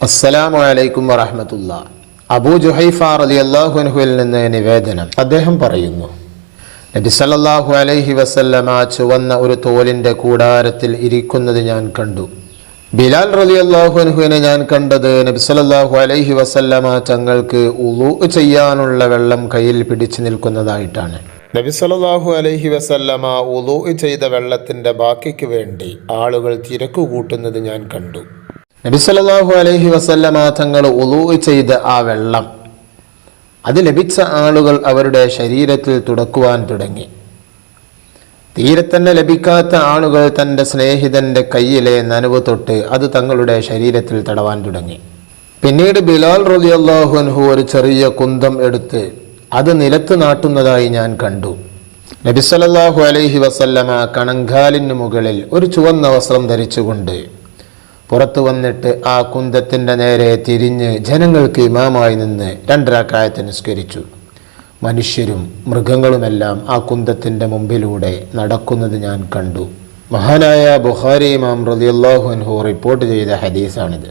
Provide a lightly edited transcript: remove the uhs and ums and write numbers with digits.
അസ്സലാമു അലൈക്കും വറഹ്മത്തുള്ളാഹി. അബൂ ജുഹൈഫ റളിയല്ലാഹു അൻഹുവിൽ നിന്ന് നിവേദനം. അദ്ദേഹം പറയുന്നു, നബി സല്ലല്ലാഹു അലൈഹി വസല്ലമ ചുവന്ന ഒരു തോലിൻ്റെ കൂടാരത്തിൽ ഇരിക്കുന്നത് ഞാൻ കണ്ടു. ബിലാൽ റളിയല്ലാഹു അൻഹുവിനെ ഞാൻ കണ്ടത് നബി സല്ലല്ലാഹു അലൈഹി വസല്ലമ തങ്ങൾക്ക് ഉളൂ ചെയ്യാനുള്ള വെള്ളം കയ്യിൽ പിടിച്ചു നിൽക്കുന്നതായിട്ടാണ്. നബി സല്ലല്ലാഹു അലൈഹി വസല്ലമ ഉളൂ ചെയ്ത വെള്ളത്തിൻ്റെ ബാക്കിക്ക് വേണ്ടി ആളുകൾ തിരക്ക് കൂട്ടുന്നത് ഞാൻ കണ്ടു. നബി സല്ലല്ലാഹു അലൈഹി വസല്ലമ തങ്ങൾ ഉളൂ ചെയ്ത ആ വെള്ളം അത് ലഭിച്ച ആളുകൾ അവരുടെ ശരീരത്തിൽ തുടക്കുവാൻ തുടങ്ങി. തീരെ തന്നെ ലഭിക്കാത്ത ആളുകൾ തൻ്റെ സ്നേഹിതൻ്റെ കയ്യിലെ നനവ് തൊട്ട് അത് തങ്ങളുടെ ശരീരത്തിൽ തടവാൻ തുടങ്ങി. പിന്നീട് ബിലാൽ റളിയല്ലാഹു അൻഹു ഒരു ചെറിയ കുന്തം എടുത്ത് അത് നിലത്ത് നാട്ടുന്നതായി ഞാൻ കണ്ടു. നബി സല്ലല്ലാഹു അലൈഹി വസല്ലമ കണങ്കാലിന് മുകളിൽ ഒരു ചുവന്ന വസ്ത്രം ധരിച്ചുകൊണ്ട് പുറത്തു വന്നിട്ട് ആ കുന്തത്തിൻ്റെ നേരെ തിരിഞ്ഞ് ജനങ്ങൾക്ക് ഇമാമായി നിന്ന് 2 റക്അത്ത് നിസ്കരിച്ചു. മനുഷ്യരും മൃഗങ്ങളുമെല്ലാം ആ കുന്തത്തിൻ്റെ മുമ്പിലൂടെ നടക്കുന്നത് ഞാൻ കണ്ടു. മഹാനായ ബുഖാരി ഇമാം റളിയല്ലാഹു അൻഹു റിപ്പോർട്ട് ചെയ്ത ഹദീസാണിത്.